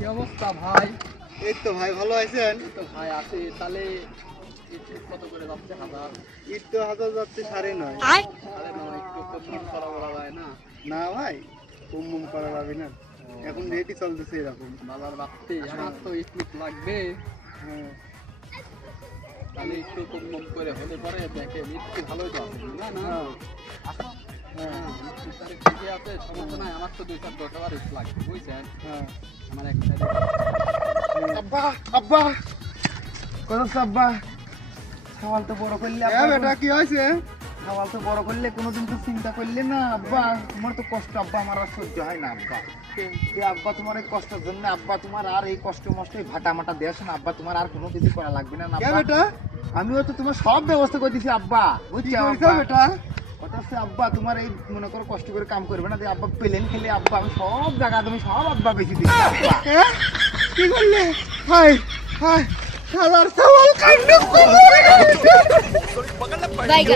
কি অবস্থা ভাই? এই তো ভাই, ভালো আছেন? এই তো ভাই আছে। তাহলে ইট কত করে যাচ্ছে হাজার? ঈদ তো 1000 যাচ্ছে, 9.5। আরে না, একটু কম করা বলা যায় না? না ভাই, কম করা যাবে না, এখন রেটই চলতেছে এরকম। বাজার বাড়তে আমার তো ইট লাগবে। হ্যাঁ তাহলে একটু কম করে হলে পরে দেখে একটু ভালোই তো আছে না? না আসো। হ্যাঁ, তারিখ ঠিকই আছে, সমস্যা নাই। আমার তো 2-4-10 ইট লাগবে, বুঝছেন? হ্যাঁ। আমার এক সাইডে আব্বা আব্বা কোথাও আব্বা, সওয়াল তো বড় করলে বেটা, কি হয়েছে? সওয়াল তো বড় করলে কোনোদিন তো চিন্তা করলে না আব্বা, তোমার তো কষ্ট আব্বা আমার আর সহ্য হয় না আব্বা। আব্বা তোমার এই কষ্টের জন্য আব্বা তোমার আর এই কষ্ট মষ্ট ভাটা মাটা দেওয়া না আব্বা, তোমার আর কোনো কিছু করা লাগবে না বেটা। আমিও তো তোমার সব ব্যবস্থা করে দিছি আব্বা, বুঝছো বেটা? কথা হচ্ছে আব্বা তোমার এই মনে করো কষ্ট করে কাম করবে না, আব্বা প্লেন খেলে আব্বা আমি সব জায়গা তুমি সব আব্বা বেশি দিচ্ছি আব্বা। কি করলে? হাই হাই খালার সওয়াল কান্ড